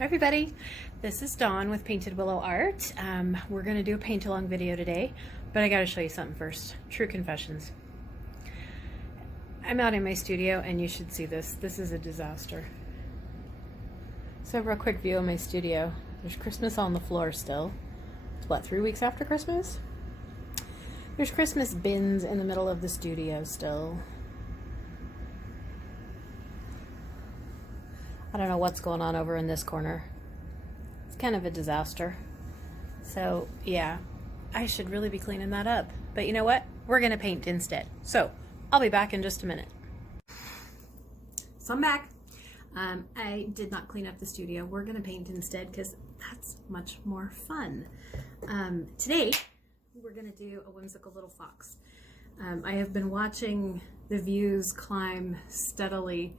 Hi everybody, this is Dawn with Painted Willow Art. We're going to do a paint along video today, but I got to show you something first. True confessions. I'm out in my studio and you should see this. This is a disaster. So real quick view of my studio. There's Christmas on the floor still. It's what, 3 weeks after Christmas? There's Christmas bins in the middle of the studio still. I don't know what's going on over in this corner. It's kind of a disaster. So yeah, I should really be cleaning that up. But you know what? We're gonna paint instead. So I'll be back in just a minute. So I'm back. I did not clean up the studio. We're gonna paint instead because that's much more fun. Today, we're gonna do a whimsical little fox. I have been watching the views climb steadily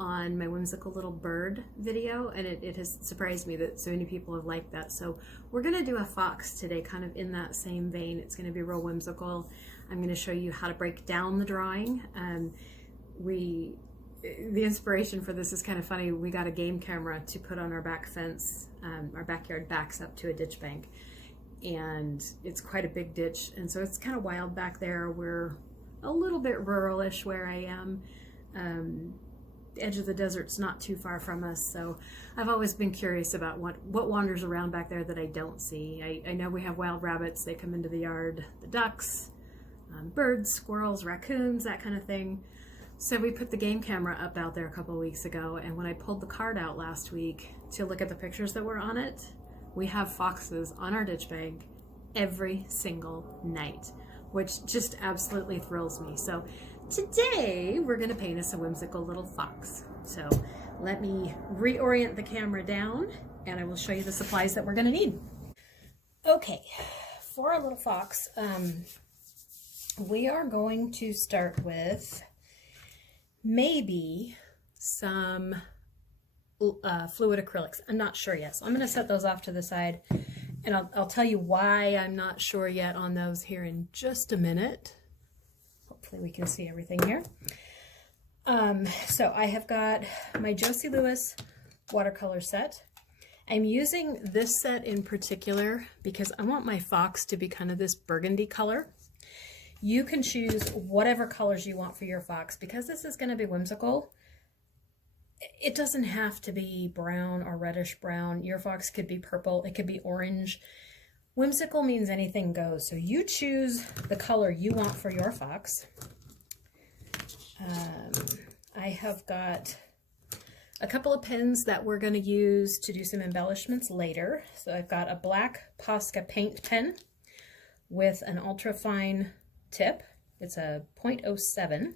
on my whimsical little bird video, and it has surprised me that so many people have liked that. So we're gonna do a fox today, kind of in that same vein. It's gonna be real whimsical. I'm gonna show you how to break down the drawing. The inspiration for this is kind of funny. We got a game camera to put on our back fence. Our backyard backs up to a ditch bank, and it's quite a big ditch, and so it's kind of wild back there. We're a little bit ruralish where I am. The edge of the desert's not too far from us, so I've always been curious about what wanders around back there that I don't see. I know we have wild rabbits. They come into the yard, the ducks, birds, squirrels, raccoons, that kind of thing. So we put the game camera up out there a couple of weeks ago, and when I pulled the card out last week to look at the pictures that were on it, we have foxes on our ditch bank every single night, which just absolutely thrills me. So today we're going to paint us a whimsical little fox. So let me reorient the camera down and I will show you the supplies that we're going to need. Okay, for our little fox, we are going to start with maybe some fluid acrylics. I'm not sure yet, so I'm going to set those off to the side, and I'll tell you why I'm not sure yet on those here in just a minute. Hopefully we can see everything here. So I have got my Josie Lewis watercolor set. I'm using this set in particular because I want my fox to be kind of this burgundy color. You can choose whatever colors you want for your fox. Because this is going to be whimsical, it doesn't have to be brown or reddish brown. Your fox could be purple, it could be orange. Whimsical means anything goes, so you choose the color you want for your fox. I have got a couple of pens that we're going to use to do some embellishments later. So I've got a black Posca paint pen with an ultra fine tip. It's a 0.07.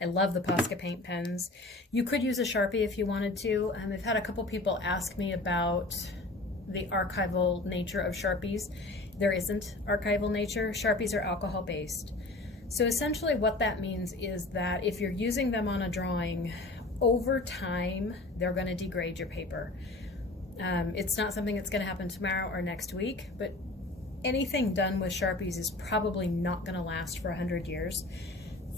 I love the Posca paint pens. You could use a Sharpie if you wanted to. I've had a couple people ask me about the archival nature of Sharpies. There isn't archival nature. Sharpies are alcohol based. So essentially what that means is that if you're using them on a drawing, over time, they're going to degrade your paper. It's not something that's going to happen tomorrow or next week, but anything done with Sharpies is probably not going to last for 100 years.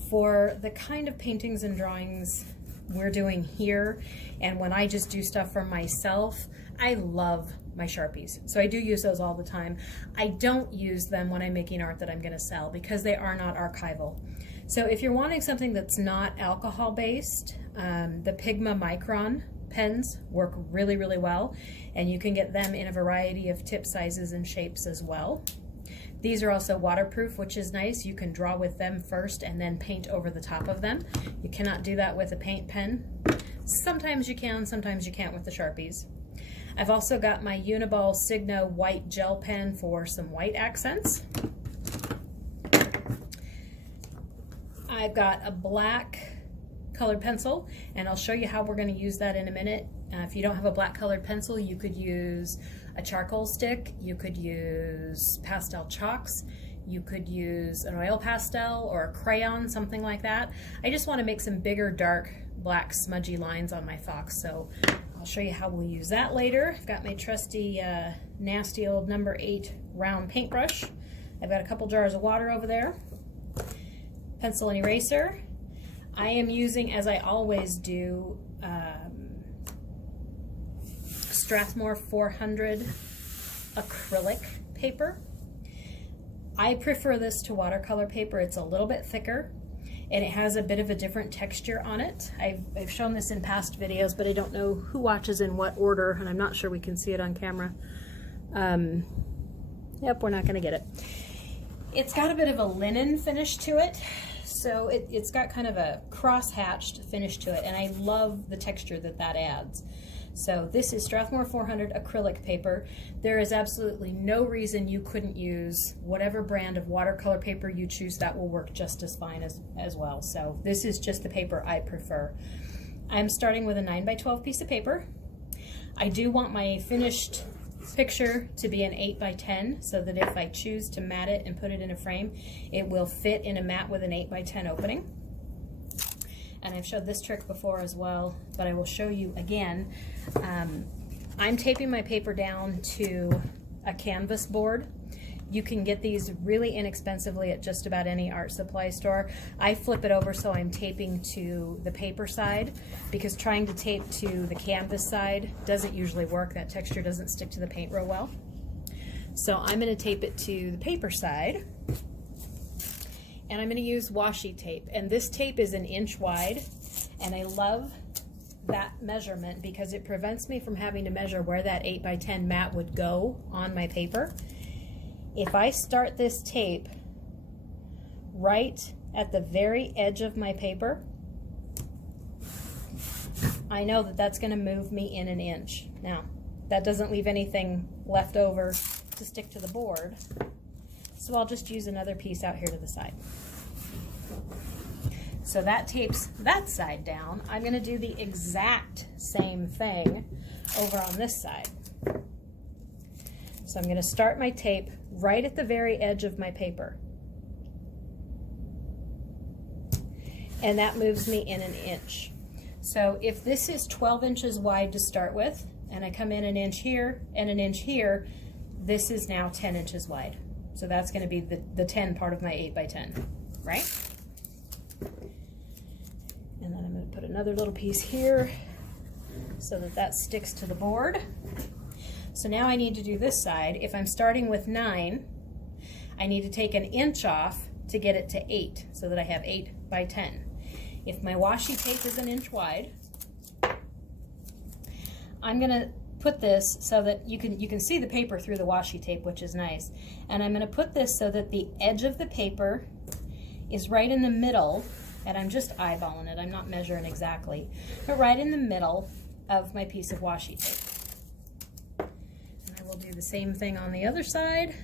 For the kind of paintings and drawings we're doing here, and when I just do stuff for myself, I love my Sharpies. So I do use those all the time. I don't use them when I'm making art that I'm going to sell because they are not archival. So if you're wanting something that's not alcohol based, the Pigma Micron pens work really, really well, and you can get them in a variety of tip sizes and shapes as well. These are also waterproof, which is nice. You can draw with them first and then paint over the top of them. You cannot do that with a paint pen. Sometimes you can, sometimes you can't with the Sharpies. I've also got my Uniball Signo white gel pen for some white accents. I've got a black colored pencil, and I'll show you how we're going to use that in a minute. If you don't have a black colored pencil, you could use a charcoal stick, you could use pastel chalks, you could use an oil pastel or a crayon, something like that. I just want to make some bigger, dark, black, smudgy lines on my fox, so I'll show you how we'll use that later. I've got my trusty, nasty old number 8 round paintbrush. I've got a couple jars of water over there. Pencil and eraser. I am using, as I always do, Strathmore 400 acrylic paper. I prefer this to watercolor paper. It's a little bit thicker and it has a bit of a different texture on it. I've shown this in past videos, but I don't know who watches in what order, and I'm not sure we can see it on camera. Yep, we're not gonna get it. It's got a bit of a linen finish to it, so it's got kind of a cross-hatched finish to it, and I love the texture that that adds. So this is Strathmore 400 acrylic paper. There is absolutely no reason you couldn't use whatever brand of watercolor paper you choose. That will work just as fine as well. So this is just the paper I prefer. I'm starting with a 9x12 piece of paper. I do want my finished picture to be an 8x10 so that if I choose to mat it and put it in a frame, it will fit in a mat with an 8x10 opening. And I've showed this trick before as well, but I will show you again. I'm taping my paper down to a canvas board. You can get these really inexpensively at just about any art supply store. I flip it over so I'm taping to the paper side, because trying to tape to the canvas side doesn't usually work. That texture doesn't stick to the paint real well. So I'm going to tape it to the paper side. And I'm going to use washi tape, and this tape is 1 inch wide, and I love that measurement because it prevents me from having to measure where that 8x10 mat would go on my paper. If I start this tape right at the very edge of my paper, I know that that's going to move me in 1 inch. Now, that doesn't leave anything left over to stick to the board. So I'll just use another piece out here to the side. So that tapes that side down. I'm going to do the exact same thing over on this side. So I'm going to start my tape right at the very edge of my paper. And that moves me in 1 inch. So if this is 12 inches wide to start with, and I come in 1 inch here and 1 inch here, this is now 10 inches wide. So that's going to be the 10 part of my 8x10, right? And then I'm going to put another little piece here so that that sticks to the board. So now I need to do this side. If I'm starting with 9, I need to take 1 inch off to get it to 8 so that I have 8x10. If my washi tape is 1 inch wide, I'm going to put this so that you can see the paper through the washi tape, which is nice. And I'm going to put this so that the edge of the paper is right in the middle, and I'm just eyeballing it, I'm not measuring exactly, but right in the middle of my piece of washi tape. And I will do the same thing on the other side.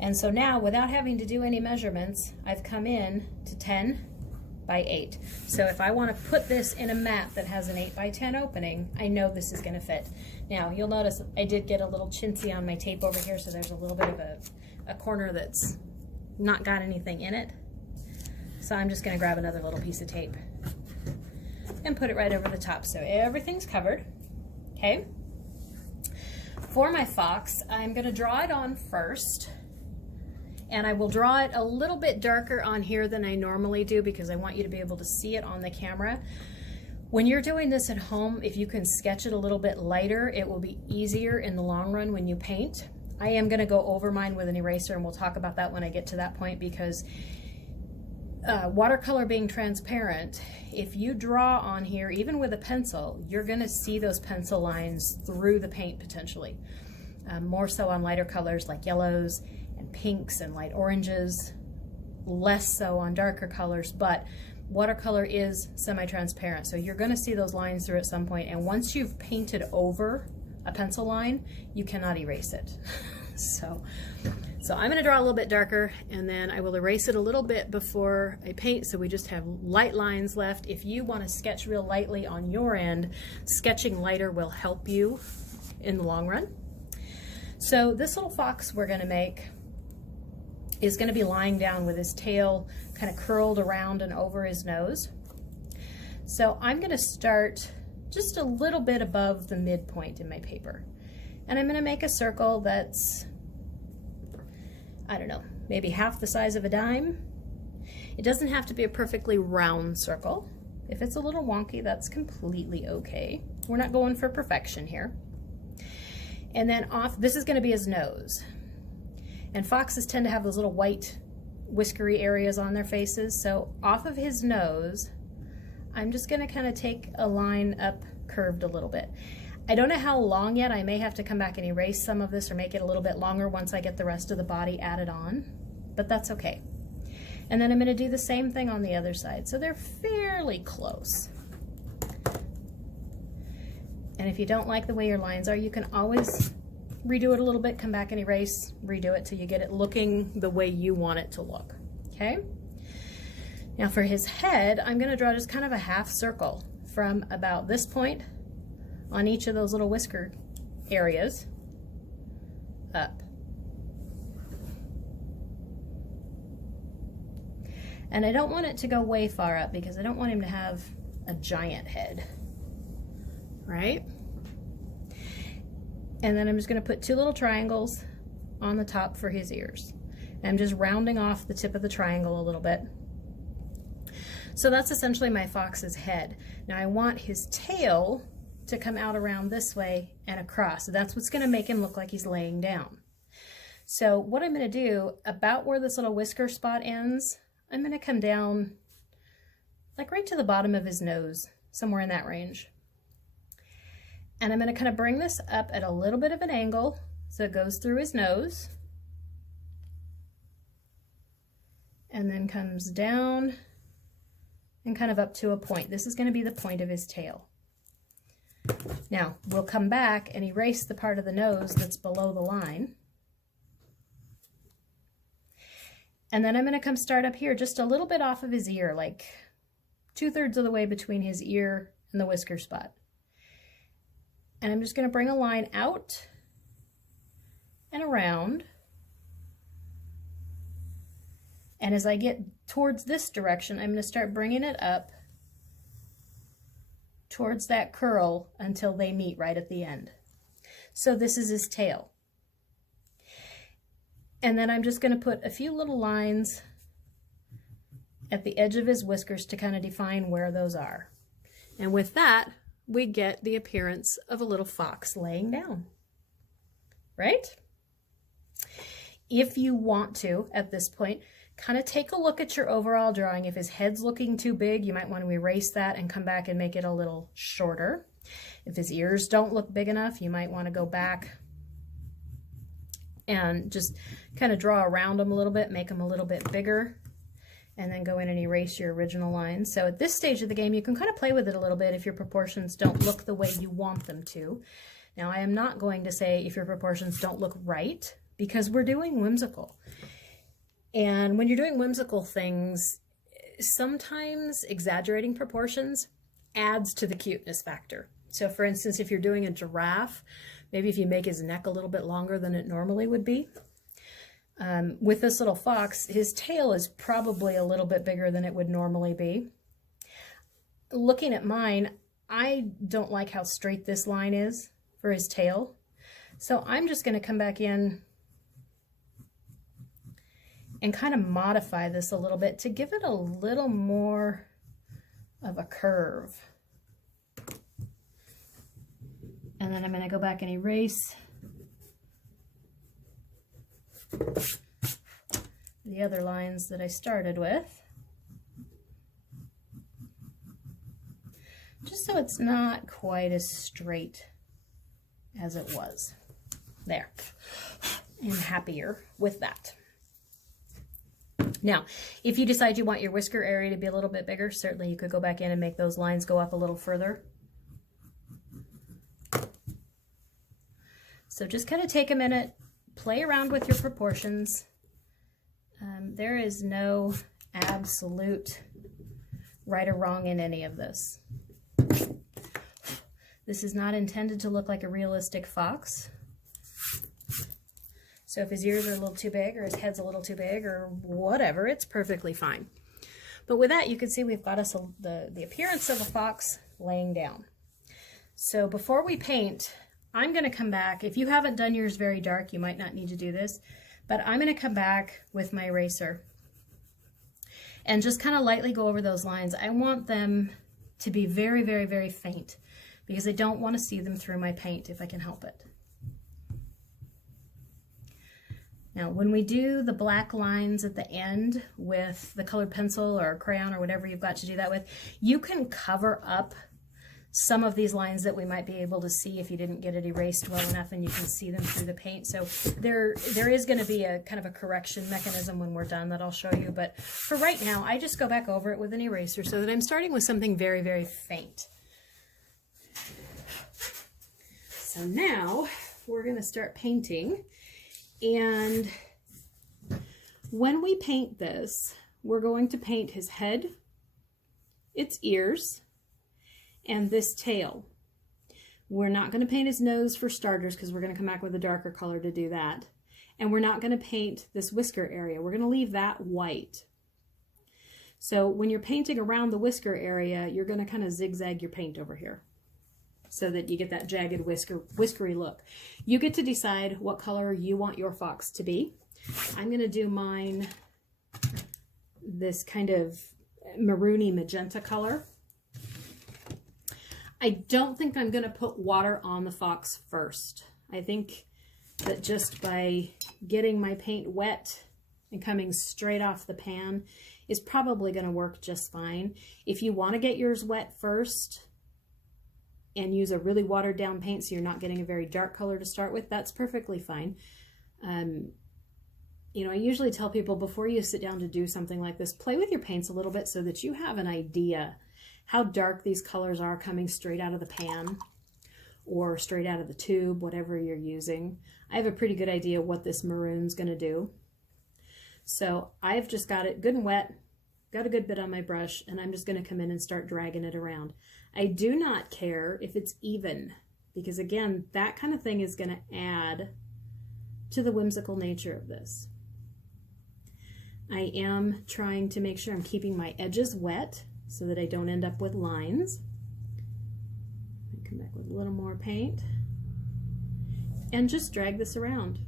And so now, without having to do any measurements, I've come in to 10 by 8. So if I want to put this in a mat that has an 8x10 opening, I know this is going to fit. Now, you'll notice I did get a little chintzy on my tape over here, so there's a little bit of a corner that's not got anything in it. So I'm just going to grab another little piece of tape and put it right over the top so everything's covered. Okay? For my fox, I'm going to draw it on first. And I will draw it a little bit darker on here than I normally do because I want you to be able to see it on the camera. When you're doing this at home, if you can sketch it a little bit lighter, it will be easier in the long run when you paint. I am going to go over mine with an eraser, and we'll talk about that when I get to that point, because watercolor being transparent, if you draw on here, even with a pencil, you're going to see those pencil lines through the paint potentially. More so on lighter colors like yellows and pinks and light oranges, less so on darker colors, but watercolor is semi-transparent, so you're going to see those lines through at some point, and once you've painted over a pencil line, you cannot erase it. So I'm going to draw a little bit darker, and then I will erase it a little bit before I paint, so we just have light lines left. If you want to sketch real lightly on your end, sketching lighter will help you in the long run. So this little fox we're going to make is going to be lying down with his tail kind of curled around and over his nose. So I'm going to start just a little bit above the midpoint in my paper. And I'm going to make a circle that's, I don't know, maybe half the size of a dime. It doesn't have to be a perfectly round circle. If it's a little wonky, that's completely okay. We're not going for perfection here. And then off, this is going to be his nose. And foxes tend to have those little white whiskery areas on their faces. So off of his nose, I'm just going to kind of take a line up curved a little bit. I don't know how long yet. I may have to come back and erase some of this or make it a little bit longer once I get the rest of the body added on, but that's okay. And then I'm going to do the same thing on the other side. So they're fairly close. And if you don't like the way your lines are, you can always redo it a little bit, come back and erase, redo it till you get it looking the way you want it to look, okay? Now for his head, I'm going to draw just kind of a half circle from about this point on each of those little whisker areas up. And I don't want it to go way far up because I don't want him to have a giant head, right? And then I'm just going to put two little triangles on the top for his ears. And I'm just rounding off the tip of the triangle a little bit. So that's essentially my fox's head. Now I want his tail to come out around this way and across. So that's what's going to make him look like he's laying down. So what I'm going to do, about where this little whisker spot ends, I'm going to come down like right to the bottom of his nose, somewhere in that range. And I'm going to kind of bring this up at a little bit of an angle so it goes through his nose and then comes down and kind of up to a point. This is going to be the point of his tail. Now, we'll come back and erase the part of the nose that's below the line. And then I'm going to come start up here just a little bit off of his ear, like 2/3 of the way between his ear and the whisker spot. And I'm just going to bring a line out and around. And as I get towards this direction, I'm going to start bringing it up towards that curl until they meet right at the end. So this is his tail. And then I'm just going to put a few little lines at the edge of his whiskers to kind of define where those are. And with that, we get the appearance of a little fox laying down, right? If you want to, at this point, kind of take a look at your overall drawing. If his head's looking too big, you might want to erase that and come back and make it a little shorter. If his ears don't look big enough, you might want to go back and just kind of draw around them a little bit, make them a little bit bigger, and then go in and erase your original lines. So at this stage of the game, you can kind of play with it a little bit if your proportions don't look the way you want them to. Now, I am not going to say if your proportions don't look right, because we're doing whimsical. And when you're doing whimsical things, sometimes exaggerating proportions adds to the cuteness factor. So for instance, if you're doing a giraffe, maybe if you make his neck a little bit longer than it normally would be. With this little fox, his tail is probably a little bit bigger than it would normally be. Looking at mine, I don't like how straight this line is for his tail. So I'm just going to come back in and kind of modify this a little bit to give it a little more of a curve. And then I'm going to go back and erase the other lines that I started with, just so it's not quite as straight as it was. There. I'm happier with that. Now, if you decide you want your whisker area to be a little bit bigger, certainly you could go back in and make those lines go up a little further. So just kind of take a minute, play around with your proportions. There is no absolute right or wrong in any of this. This is not intended to look like a realistic fox. So if his ears are a little too big or his head's a little too big or whatever, it's perfectly fine. But with that, you can see we've got us the appearance of a fox laying down. So before we paint, I'm going to come back. If you haven't done yours very dark, you might not need to do this, but I'm going to come back with my eraser. and just kind of lightly go over those lines. I want them to be very, very, very faint because I don't want to see them through my paint if I can help it. Now, when we do the black lines at the end with the colored pencil or crayon or whatever you've got to do that with, you can cover up some of these lines that we might be able to see if you didn't get it erased well enough and you can see them through the paint. So there is going to be a kind of a correction mechanism when we're done that I'll show you. But for right now, I just go back over it with an eraser so that I'm starting with something very, very faint. So now we're going to start painting. And when we paint this, we're going to paint his head, its ears, and this tail. We're not going to paint his nose for starters because we're going to come back with a darker color to do that. And we're not going to paint this whisker area. We're going to leave that white. So when you're painting around the whisker area, you're going to kind of zigzag your paint over here so that you get that jagged whiskery look. You get to decide what color you want your fox to be. I'm going to do mine this kind of maroony magenta color. I don't think I'm going to put water on the fox first. I think that just by getting my paint wet and coming straight off the pan is probably going to work just fine. If you want to get yours wet first and use a really watered down paint so you're not getting a very dark color to start with, that's perfectly fine. You know, I usually tell people before you sit down to do something like this, play with your paints a little bit so that you have an idea how dark these colors are coming straight out of the pan or straight out of the tube, whatever you're using. I have a pretty good idea what this maroon's going to do. So I've just got it good and wet, got a good bit on my brush, and I'm just going to come in and start dragging it around. I do not care if it's even, because again, that kind of thing is going to add to the whimsical nature of this. I am trying to make sure I'm keeping my edges wet so that I don't end up with lines. Come back with a little more paint and just drag this around.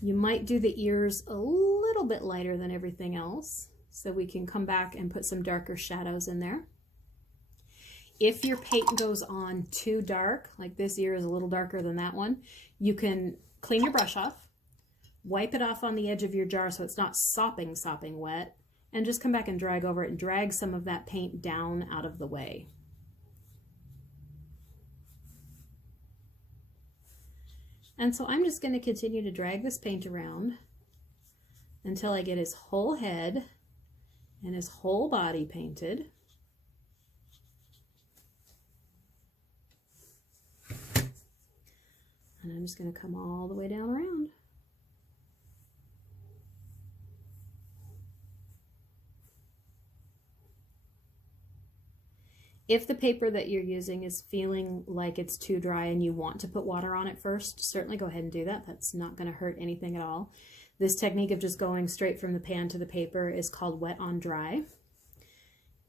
You might do the ears a little bit lighter than everything else so we can come back and put some darker shadows in there. If your paint goes on too dark, like this ear is a little darker than that one, you can clean your brush off, wipe it off on the edge of your jar so it's not sopping wet, and just come back and drag over it and drag some of that paint down out of the way. And so I'm just going to continue to drag this paint around until I get his whole head and his whole body painted. And I'm just going to come all the way down around. If the paper that you're using is feeling like it's too dry and you want to put water on it first, certainly go ahead and do that. That's not going to hurt anything at all. This technique of just going straight from the pan to the paper is called wet on dry.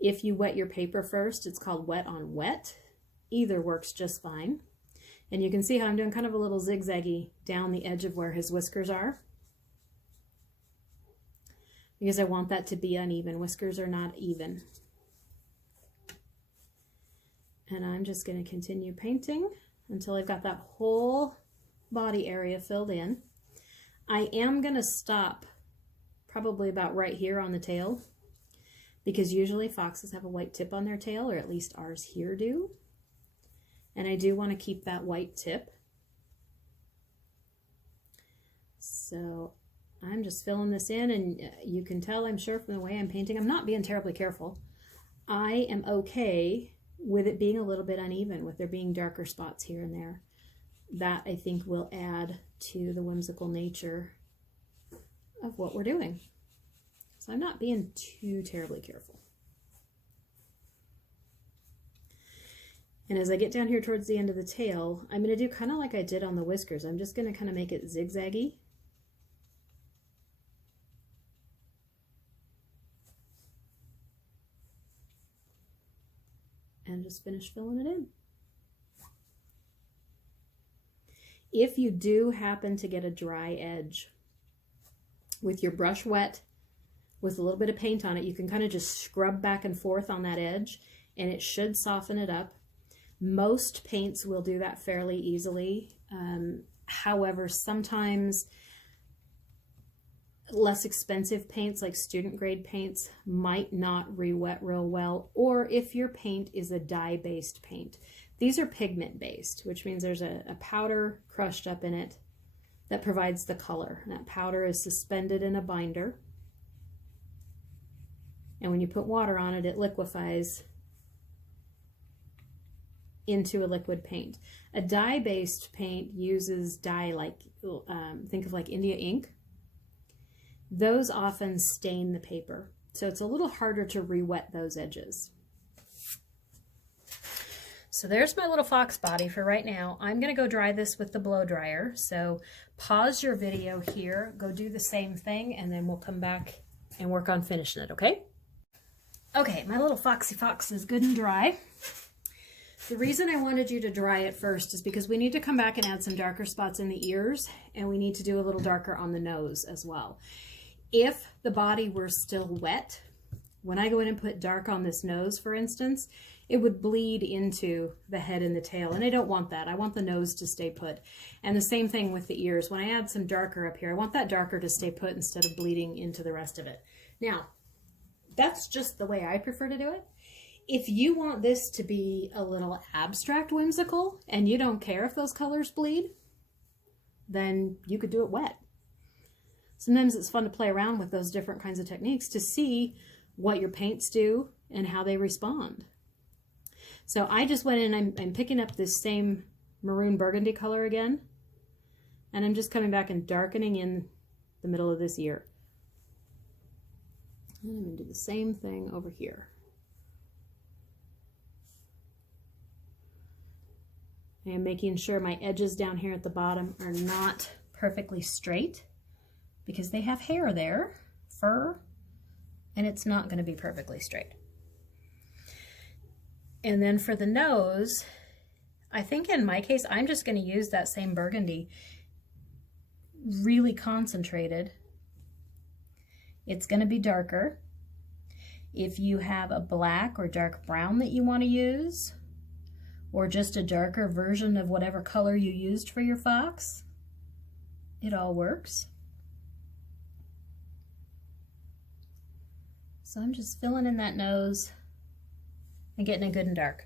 If you wet your paper first, it's called wet on wet. Either works just fine. And you can see how I'm doing kind of a little zigzaggy down the edge of where his whiskers are, because I want that to be uneven. Whiskers are not even. And I'm just going to continue painting until I've got that whole body area filled in. I am going to stop probably about right here on the tail, because usually foxes have a white tip on their tail, or at least ours here do. And I do want to keep that white tip. So I'm just filling this in, and you can tell, I'm sure, from the way I'm painting, I'm not being terribly careful. I am okay with it being a little bit uneven, with there being darker spots here and there. That, I think, will add to the whimsical nature of what we're doing. So I'm not being too terribly careful. And as I get down here towards the end of the tail, I'm going to do kind of like I did on the whiskers. I'm just going to kind of make it zigzaggy. And just finish filling it in. If you do happen to get a dry edge, with your brush wet, with a little bit of paint on it, you can kind of just scrub back and forth on that edge, and it should soften it up. Most paints will do that fairly easily. However, sometimes less expensive paints like student grade paints might not re-wet real well, or if your paint is a dye-based paint. These are pigment-based, which means there's a powder crushed up in it that provides the color. And that powder is suspended in a binder, and when you put water on it, it liquefies into a liquid paint. A dye-based paint uses dye like, think of like India ink. Those often stain the paper, so it's a little harder to re-wet those edges. So there's my little fox body for right now. I'm going to go dry this with the blow dryer. So pause your video here, go do the same thing, and then we'll come back and work on finishing it, okay? Okay, my little foxy fox is good and dry. The reason I wanted you to dry it first is because we need to come back and add some darker spots in the ears, and we need to do a little darker on the nose as well. If the body were still wet, when I go in and put dark on this nose, for instance, it would bleed into the head and the tail, and I don't want that. I want the nose to stay put. And the same thing with the ears. When I add some darker up here, I want that darker to stay put instead of bleeding into the rest of it. Now, that's just the way I prefer to do it. If you want this to be a little abstract whimsical and you don't care if those colors bleed, then you could do it wet. Sometimes it's fun to play around with those different kinds of techniques to see what your paints do and how they respond. So I just went in, I'm picking up this same maroon burgundy color again, and I'm just coming back and darkening in the middle of this ear. And I'm going to do the same thing over here. And making sure my edges down here at the bottom are not perfectly straight, because they have hair there, fur, and it's not going to be perfectly straight. And then for the nose, I think in my case, I'm just going to use that same burgundy, really concentrated. It's going to be darker. If you have a black or dark brown that you want to use, or just a darker version of whatever color you used for your fox, it all works. So I'm just filling in that nose and getting it good and dark.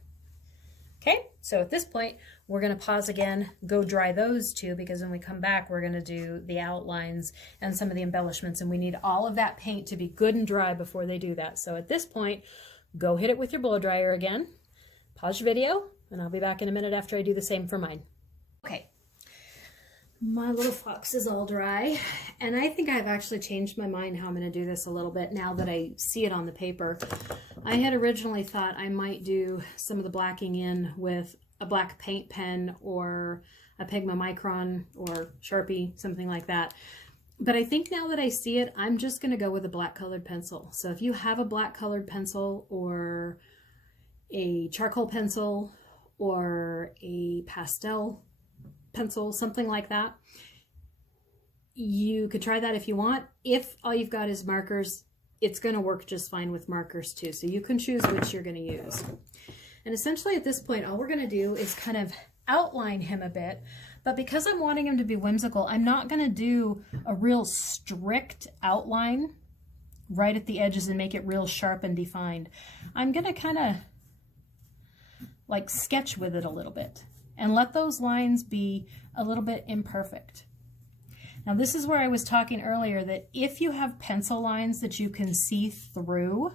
Okay, so at this point, we're going to pause again, go dry those two, because when we come back, we're going to do the outlines and some of the embellishments, and we need all of that paint to be good and dry before they do that. So at this point, go hit it with your blow dryer again, pause your video, and I'll be back in a minute after I do the same for mine. Okay, my little fox is all dry, and I think I've actually changed my mind how I'm going to do this a little bit now that I see it on the paper. I had originally thought I might do some of the blacking in with a black paint pen or a Pigma Micron or Sharpie, something like that. But I think now that I see it, I'm just going to go with a black colored pencil. So if you have a black colored pencil or a charcoal pencil or a pastel pencil, something like that, you could try that if you want. If all you've got is markers, it's going to work just fine with markers too. So you can choose which you're going to use. And essentially at this point, all we're going to do is kind of outline him a bit. But because I'm wanting him to be whimsical, I'm not going to do a real strict outline right at the edges and make it real sharp and defined. I'm going to kind of like sketch with it a little bit and let those lines be a little bit imperfect. Now this is where I was talking earlier that if you have pencil lines that you can see through,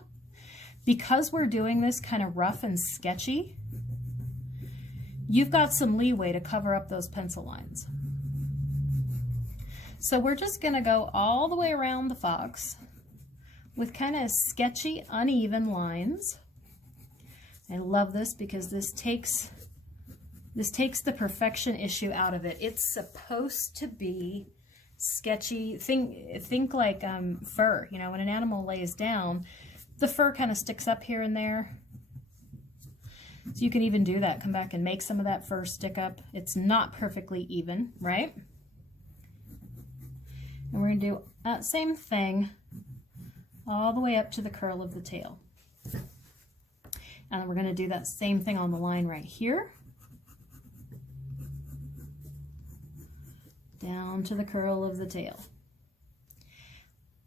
because we're doing this kind of rough and sketchy, you've got some leeway to cover up those pencil lines. So we're just going to go all the way around the fox with kind of sketchy, uneven lines. I love this because this takes the perfection issue out of it. It's supposed to be sketchy. Think like fur. You know, when an animal lays down, the fur kind of sticks up here and there. So you can even do that. Come back and make some of that fur stick up. It's not perfectly even, right? And we're going to do that same thing all the way up to the curl of the tail. And then we're going to do that same thing on the line right here. Down to the curl of the tail.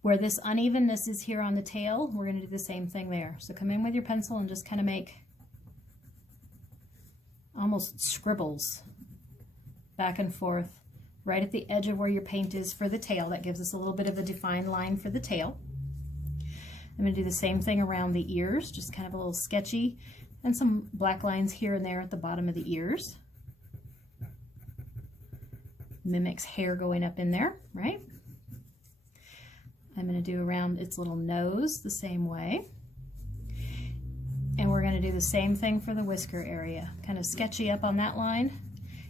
Where this unevenness is here on the tail, we're going to do the same thing there. So come in with your pencil and just kind of make almost scribbles back and forth right at the edge of where your paint is for the tail. That gives us a little bit of a defined line for the tail. I'm going to do the same thing around the ears, just kind of a little sketchy, and some black lines here and there at the bottom of the ears. Mimics hair going up in there, right? I'm going to do around its little nose the same way. And we're going to do the same thing for the whisker area. Kind of sketchy up on that line.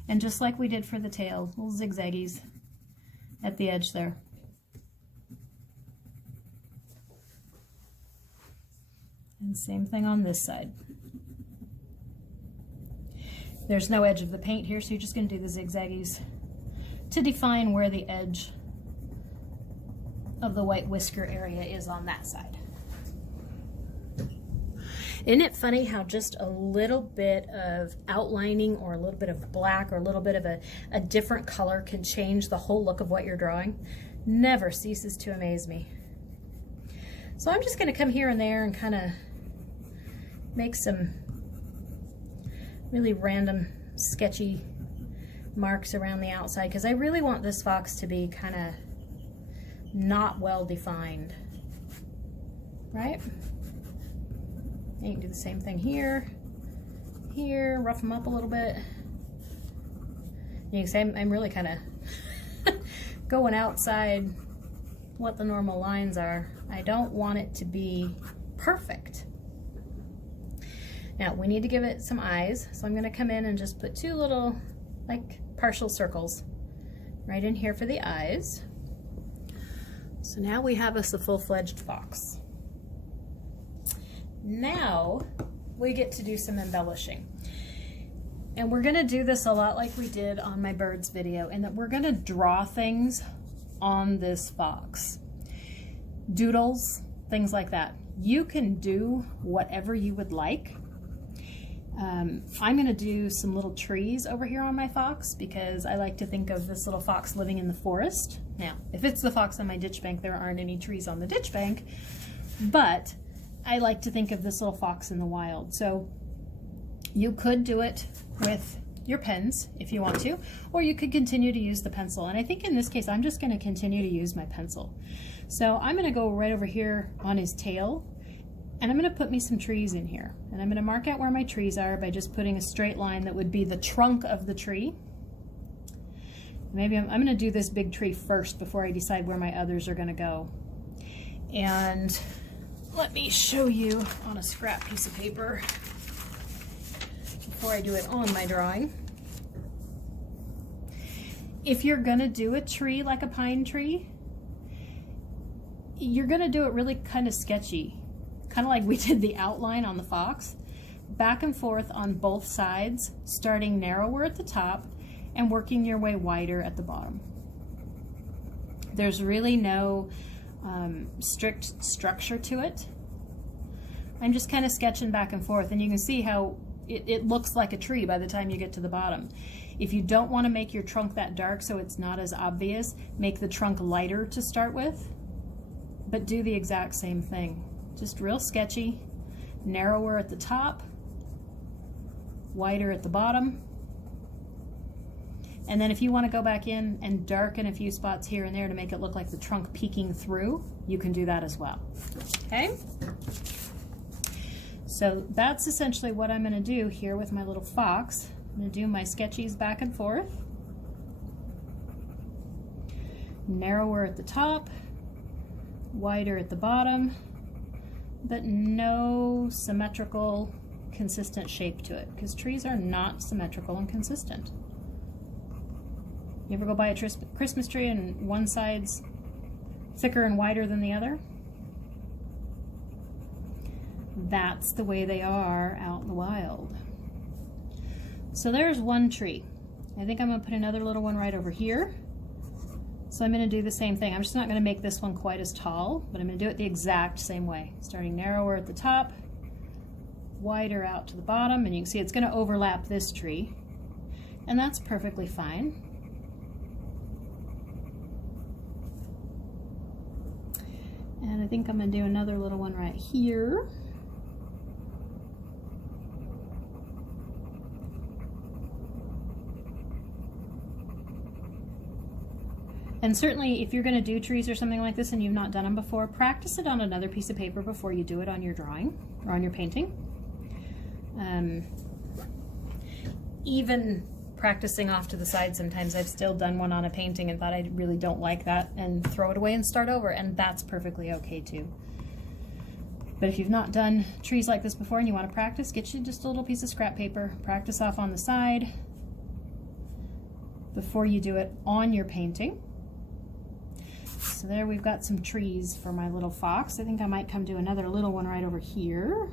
And just like we did for the tail, little zigzaggies at the edge there. And same thing on this side. There's no edge of the paint here, so you're just going to do the zigzaggies to define where the edge of the white whisker area is on that side. Isn't it funny how just a little bit of outlining or a little bit of black or a little bit of a different color can change the whole look of what you're drawing? Never ceases to amaze me. So I'm just going to come here and there and kind of make some really random sketchy marks around the outside because I really want this fox to be kind of not well defined, right? And you can do the same thing here, rough them up a little bit. You can say I'm really kind of going outside what the normal lines are. I don't want it to be perfect. Now we need to give it some eyes, so I'm going to come in and just put two little like partial circles right in here for the eyes. So now we have us a full-fledged fox. Now we get to do some embellishing. And we're going to do this a lot like we did on my birds video, in that we're going to draw things on this fox. Doodles, things like that. You can do whatever you would like. I'm going to do some little trees over here on my fox because I like to think of this little fox living in the forest. Now, if it's the fox on my ditch bank, there aren't any trees on the ditch bank, but I like to think of this little fox in the wild. So you could do it with your pens if you want to, or you could continue to use the pencil. And I think in this case, I'm just going to continue to use my pencil. So I'm going to go right over here on his tail, and I'm going to put me some trees in here. And I'm going to mark out where my trees are by just putting a straight line that would be the trunk of the tree. Maybe I'm going to do this big tree first before I decide where my others are going to go. And let me show you on a scrap piece of paper before I do it on my drawing. If you're going to do a tree like a pine tree, you're going to do it really kind of sketchy. Kind of like we did the outline on the fox, back and forth on both sides, starting narrower at the top and working your way wider at the bottom. There's really no strict structure to it. I'm just kind of sketching back and forth, and you can see how it looks like a tree by the time you get to the bottom. If you don't want to make your trunk that dark so it's not as obvious, make the trunk lighter to start with, but do the exact same thing. Just real sketchy, narrower at the top, wider at the bottom. And then if you want to go back in and darken a few spots here and there to make it look like the trunk peeking through, you can do that as well. Okay? So that's essentially what I'm going to do here with my little fox. I'm going to do my sketchies back and forth. Narrower at the top, wider at the bottom, but no symmetrical, consistent shape to it, because trees are not symmetrical and consistent. You ever go by a Christmas tree and one side's thicker and wider than the other? That's the way they are out in the wild. So there's one tree. I think I'm going to put another little one right over here. So I'm going to do the same thing. I'm just not going to make this one quite as tall, but I'm going to do it the exact same way. Starting narrower at the top, wider out to the bottom, and you can see it's going to overlap this tree, and that's perfectly fine. And I think I'm going to do another little one right here. And certainly if you're going to do trees or something like this and you've not done them before, practice it on another piece of paper before you do it on your drawing or on your painting. Even practicing off to the side, sometimes I've still done one on a painting and thought I really don't like that and throw it away and start over, and that's perfectly okay too. But if you've not done trees like this before and you want to practice, get you just a little piece of scrap paper, practice off on the side before you do it on your painting. So there we've got some trees for my little fox. I think I might come do another little one right over here.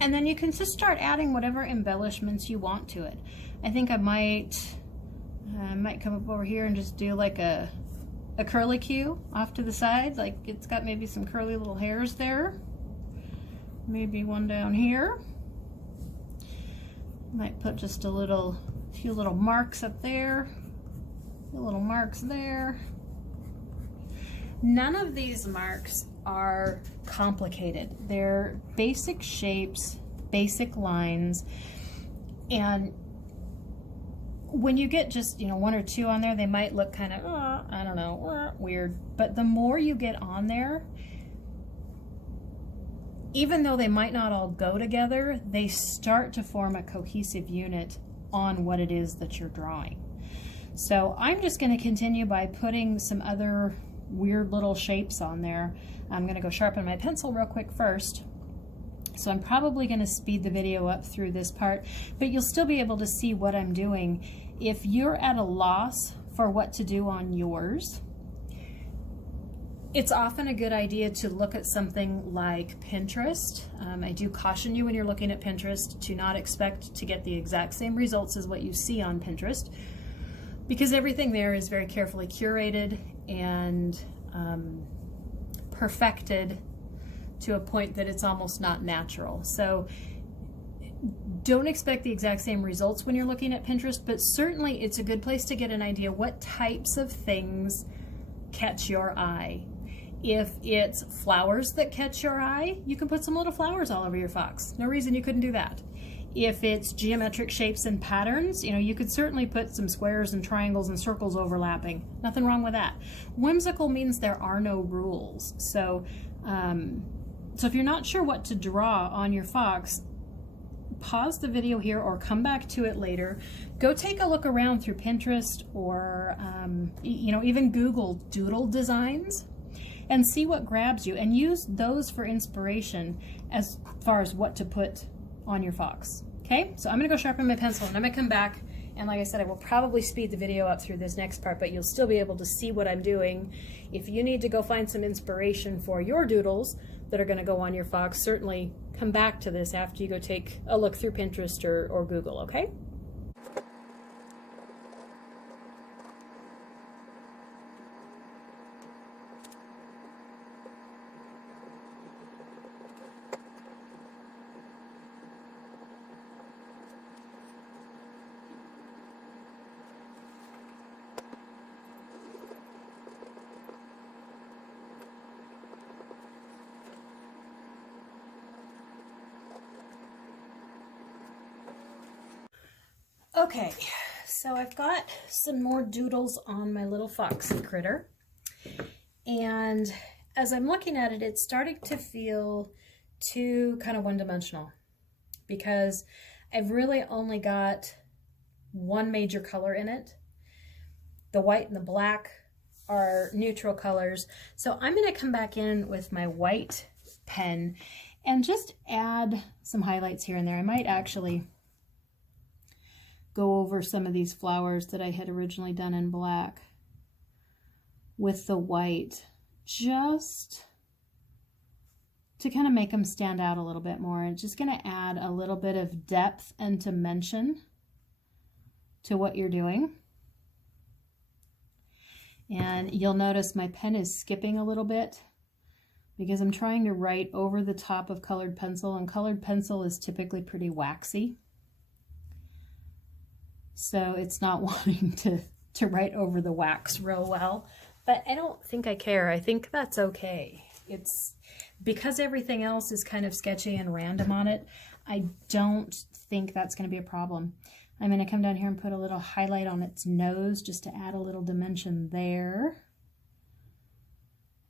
And then you can just start adding whatever embellishments you want to it. I think I might come up over here and just do like a curlicue off to the side. Like it's got maybe some curly little hairs there. Maybe one down here. Might put just a few little marks up there. A few little marks there. None of these marks are complicated. They're basic shapes, basic lines, and when you get just, you know, one or two on there, they might look kind of, I don't know, weird. But the more you get on there, even though they might not all go together, they start to form a cohesive unit on what it is that you're drawing. So I'm just going to continue by putting some other weird little shapes on there. I'm going to go sharpen my pencil real quick first. So I'm probably going to speed the video up through this part, but you'll still be able to see what I'm doing. If you're at a loss for what to do on yours, it's often a good idea to look at something like Pinterest. I do caution you when you're looking at Pinterest to not expect to get the exact same results as what you see on Pinterest, because everything there is very carefully curated and perfected to a point that it's almost not natural. So don't expect the exact same results when you're looking at Pinterest, but certainly it's a good place to get an idea what types of things catch your eye. If it's flowers that catch your eye, you can put some little flowers all over your fox. No reason you couldn't do that. If it's geometric shapes and patterns, you know, you could certainly put some squares and triangles and circles overlapping. Nothing wrong with that. Whimsical means there are no rules. So, so if you're not sure what to draw on your fox, pause the video here or come back to it later. Go take a look around through Pinterest or, you know, even Google doodle designs and see what grabs you and use those for inspiration as far as what to put on your fox. Okay, so I'm gonna go sharpen my pencil and I'm gonna come back, and like I said, I will probably speed the video up through this next part, but you'll still be able to see what I'm doing. If you need to go find some inspiration for your doodles that are gonna go on your fox, certainly come back to this after you go take a look through Pinterest or Google, okay? Okay, so I've got some more doodles on my little foxy critter, and as I'm looking at it, it's starting to feel too kind of one-dimensional because I've really only got one major color in it. The white and the black are neutral colors, so I'm going to come back in with my white pen and just add some highlights here and there. I might actually go over some of these flowers that I had originally done in black with the white, just to kind of make them stand out a little bit more. And it's just going to add a little bit of depth and dimension to what you're doing. And you'll notice my pen is skipping a little bit because I'm trying to write over the top of colored pencil, and colored pencil is typically pretty waxy. So it's not wanting to write over the wax real well, but I don't think I care. I think that's okay. It's because everything else is kind of sketchy and random on it, I don't think that's going to be a problem. I'm going to come down here and put a little highlight on its nose just to add a little dimension there.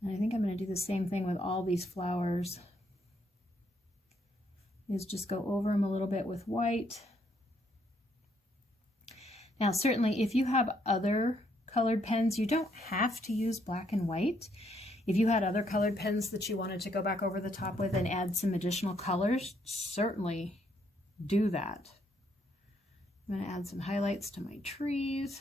And I think I'm going to do the same thing with all these flowers, is just go over them a little bit with white. Now, certainly if you have other colored pens, you don't have to use black and white. If you had other colored pens that you wanted to go back over the top with and add some additional colors, certainly do that. I'm going to add some highlights to my trees.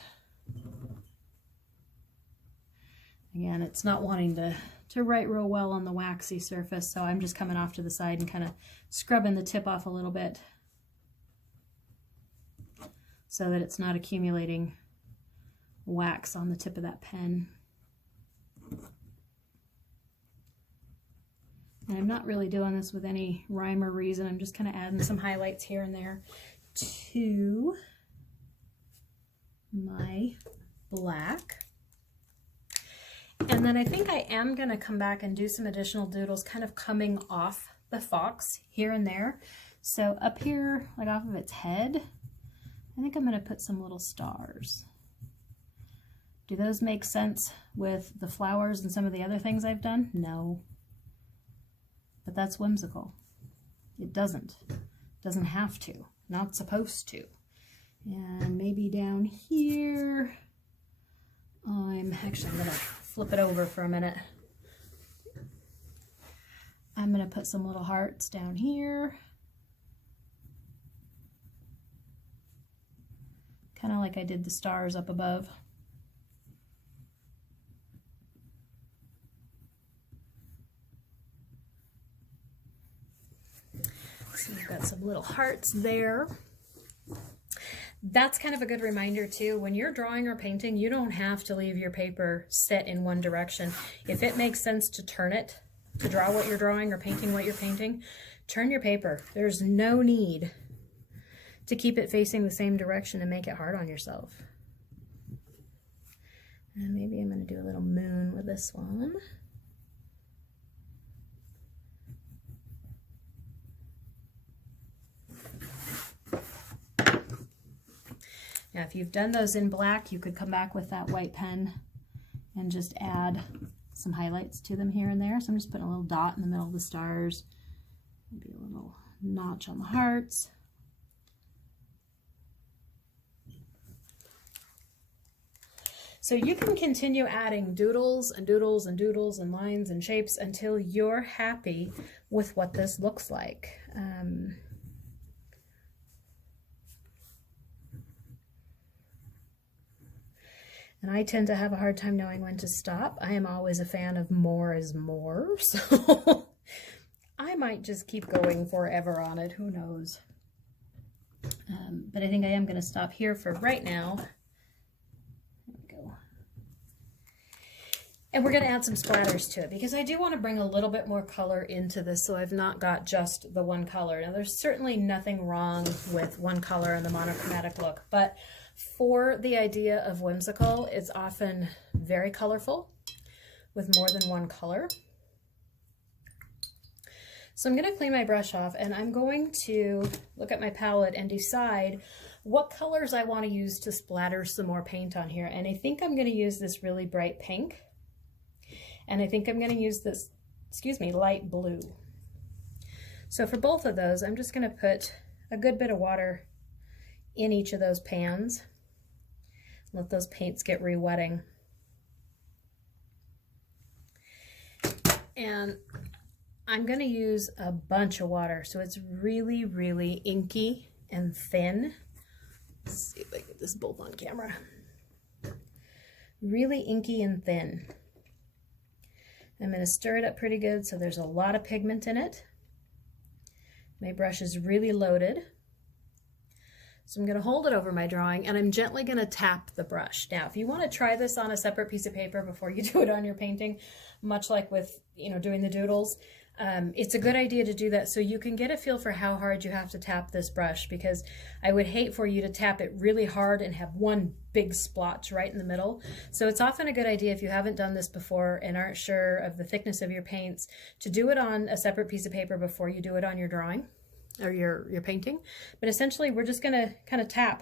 Again, it's not wanting to write real well on the waxy surface, so I'm just coming off to the side and kind of scrubbing the tip off a little bit so that it's not accumulating wax on the tip of that pen. And I'm not really doing this with any rhyme or reason. I'm just kind of adding some highlights here and there to my black. And then I think I am going to come back and do some additional doodles kind of coming off the fox here and there. So up here, like off of its head, I think I'm going to put some little stars. Do those make sense with the flowers and some of the other things I've done? No. But that's whimsical. It doesn't have to, not supposed to. And maybe down here, I'm going to flip it over for a minute. I'm going to put some little hearts down here. Kind of like I did the stars up above. So you've got some little hearts there. That's kind of a good reminder too. When you're drawing or painting, you don't have to leave your paper set in one direction. If it makes sense to turn it, to draw what you're drawing or painting what you're painting, turn your paper. There's no need to keep it facing the same direction and make it hard on yourself. And maybe I'm going to do a little moon with this one. Now, if you've done those in black, you could come back with that white pen and just add some highlights to them here and there. So I'm just putting a little dot in the middle of the stars, maybe a little notch on the hearts. So you can continue adding doodles and doodles and doodles and lines and shapes until you're happy with what this looks like. And I tend to have a hard time knowing when to stop. I am always a fan of more is more, so I might just keep going forever on it. Who knows? But I think I am going to stop here for right now. There we go. And we're going to add some splatters to it because I do want to bring a little bit more color into this, so I've not got just the one color. Now, there's certainly nothing wrong with one color and the monochromatic look, but for the idea of whimsical, it's often very colorful with more than one color. So I'm going to clean my brush off and I'm going to look at my palette and decide what colors I want to use to splatter some more paint on here. And I think I'm going to use this really bright pink. And I think I'm going to use this, light blue. So for both of those, I'm just going to put a good bit of water in each of those pans. Let those paints get re-wetting. And I'm going to use a bunch of water, so it's really, really inky and thin Let's see if I get this both on camera. Really inky and thin. I'm going to stir it up pretty good so there's a lot of pigment in it. My brush is really loaded. So I'm going to hold it over my drawing and I'm gently going to tap the brush. Now, if you want to try this on a separate piece of paper before you do it on your painting, much like with, doing the doodles, it's a good idea to do that so you can get a feel for how hard you have to tap this brush, because I would hate for you to tap it really hard and have one big splotch right in the middle. So it's often a good idea, if you haven't done this before and aren't sure of the thickness of your paints, to do it on a separate piece of paper before you do it on your drawing or your painting. But essentially we're just going to kind of tap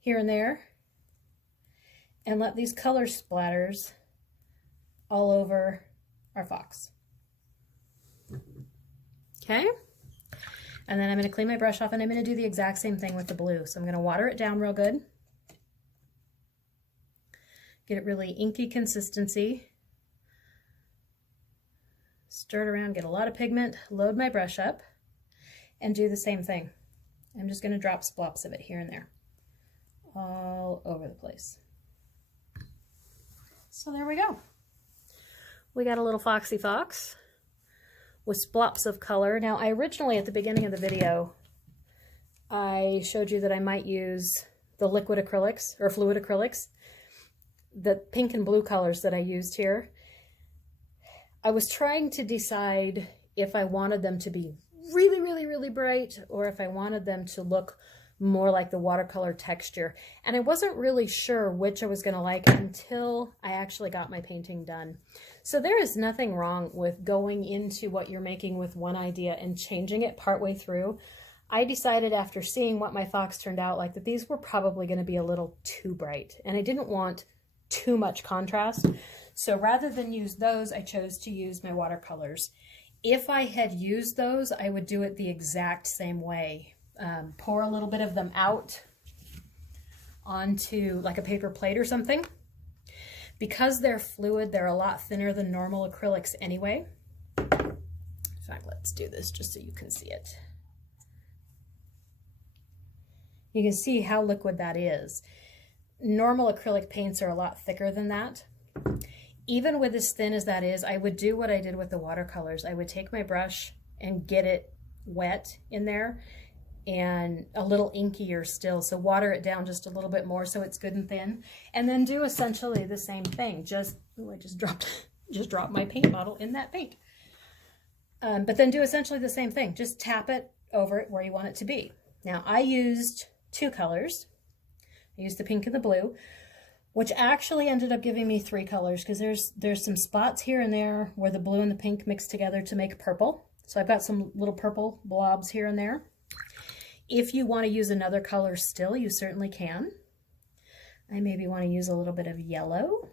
here and there and let these color splatters all over our fox. Okay, and then I'm going to clean my brush off and I'm going to do the exact same thing with the blue. So I'm going to water it down real good, get it really inky consistency, stir it around, get a lot of pigment, load my brush up, and do the same thing. I'm just going to drop splops of it here and there, all over the place. So there we go. We got a little foxy fox with splops of color. Now, I originally, at the beginning of the video, I showed you that I might use the liquid acrylics or fluid acrylics, the pink and blue colors that I used here. I was trying to decide if I wanted them to be really, really, really bright or if I wanted them to look more like the watercolor texture. And I wasn't really sure which I was going to like until I actually got my painting done. So there is nothing wrong with going into what you're making with one idea and changing it partway through. I decided after seeing what my fox turned out like that these were probably going to be a little too bright and I didn't want too much contrast. So rather than use those, I chose to use my watercolors. If I had used those, I would do it the exact same way. Pour a little bit of them out onto like a paper plate or something. Because they're fluid, they're a lot thinner than normal acrylics anyway. In fact, let's do this just so you can see it. You can see how liquid that is. Normal acrylic paints are a lot thicker than that. Even with as thin as that is, I would do what I did with the watercolors. I would take my brush and get it wet in there and a little inkier still. So water it down just a little bit more so it's good and thin. And then do essentially the same thing. I just dropped my paint bottle in that paint. But then do essentially the same thing. Just tap it over it where you want it to be. Now I used two colors. I used the pink and the blue, which actually ended up giving me three colors because there's some spots here and there where the blue and the pink mix together to make purple. So I've got some little purple blobs here and there. If you want to use another color still, you certainly can. I maybe want to use a little bit of yellow.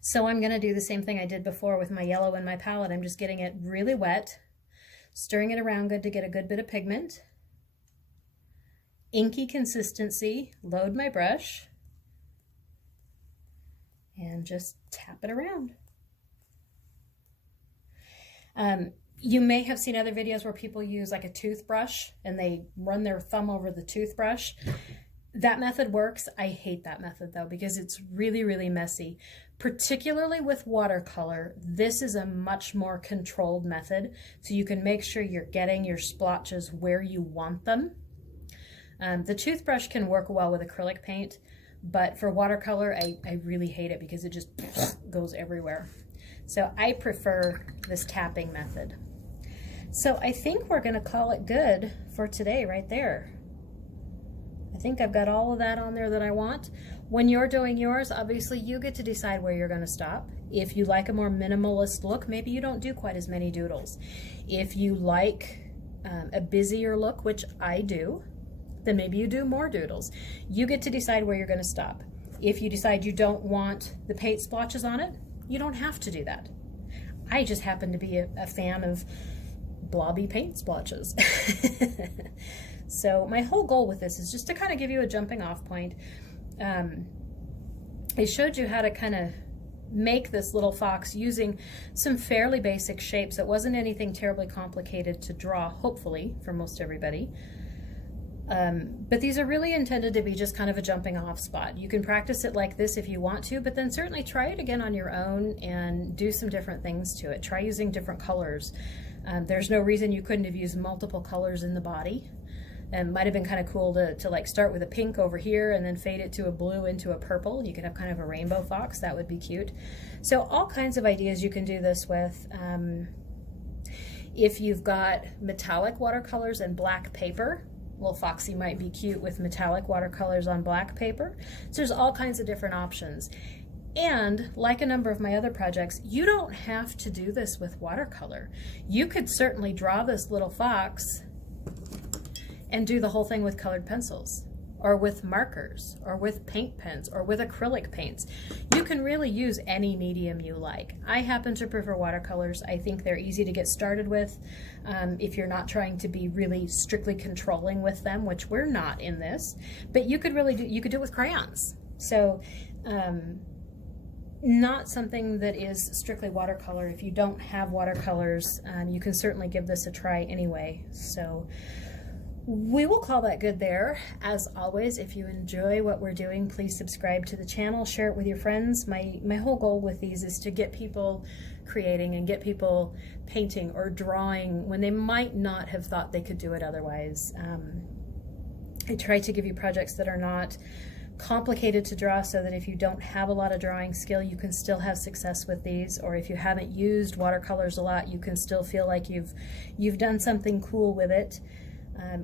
So I'm going to do the same thing I did before with my yellow in my palette. I'm just getting it really wet, stirring it around good to get a good bit of pigment. Inky consistency, load my brush, and just tap it around. You may have seen other videos where people use like a toothbrush and they run their thumb over the toothbrush. That method works. I hate that method though because it's really, really messy. Particularly with watercolor, this is a much more controlled method so you can make sure you're getting your splotches where you want them. The toothbrush can work well with acrylic paint, but for watercolor, I really hate it because it just goes everywhere. So I prefer this tapping method. So I think we're going to call it good for today right there. I think I've got all of that on there that I want. When you're doing yours, obviously you get to decide where you're going to stop. If you like a more minimalist look, maybe you don't do quite as many doodles. If you like a busier look, which I do, then maybe you do more doodles. You get to decide where you're going to stop. If you decide you don't want the paint splotches on it, you don't have to do that. I just happen to be a fan of blobby paint splotches. So my whole goal with this is just to kind of give you a jumping off point. I showed you how to kind of make this little fox using some fairly basic shapes. It wasn't anything terribly complicated to draw, hopefully, for most everybody. But these are really intended to be just kind of a jumping off spot. You can practice it like this if you want to, but then certainly try it again on your own and do some different things to it. Try using different colors. There's no reason you couldn't have used multiple colors in the body. And might have been kind of cool to like start with a pink over here and then fade it to a blue into a purple. You could have kind of a rainbow fox. That would be cute. So all kinds of ideas you can do this with. If you've got metallic watercolors and black paper, little foxy might be cute with metallic watercolors on black paper. So there's all kinds of different options. And like a number of my other projects, you don't have to do this with watercolor. You could certainly draw this little fox and do the whole thing with colored pencils, or with markers, or with paint pens, or with acrylic paints. You can really use any medium you like. I happen to prefer watercolors. I think they're easy to get started with if you're not trying to be really strictly controlling with them, which we're not in this, but you could really do, you could do it with crayons. So not something that is strictly watercolor. If you don't have watercolors, you can certainly give this a try anyway. So we will call that good there. As always, if you enjoy what we're doing, please subscribe to the channel, share it with your friends. My whole goal with these is to get people creating and get people painting or drawing when they might not have thought they could do it otherwise. I try to give you projects that are not complicated to draw, so that if you don't have a lot of drawing skill, you can still have success with these, or if you haven't used watercolors a lot, you can still feel like you've done something cool with it.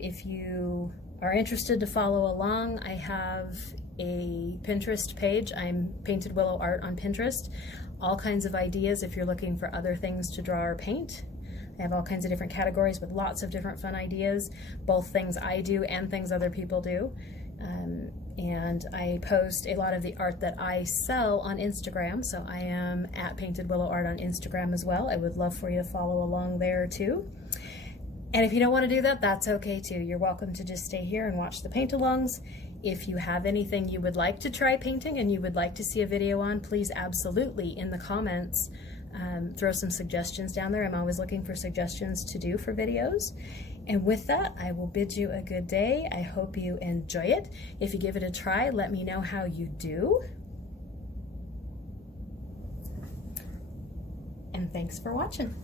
If you are interested to follow along, I have a Pinterest page. I'm Painted Willow Art on Pinterest. All kinds of ideas if you're looking for other things to draw or paint. I have all kinds of different categories with lots of different fun ideas, both things I do and things other people do. And I post a lot of the art that I sell on Instagram, so I am at Painted Willow Art on Instagram as well. I would love for you to follow along there too. And if you don't want to do that, that's okay too. You're welcome to just stay here and watch the paint-alongs. If you have anything you would like to try painting and you would like to see a video on, please absolutely in the comments throw some suggestions down there. I'm always looking for suggestions to do for videos. And with that, I will bid you a good day. I hope you enjoy it. If you give it a try, let me know how you do. And thanks for watching.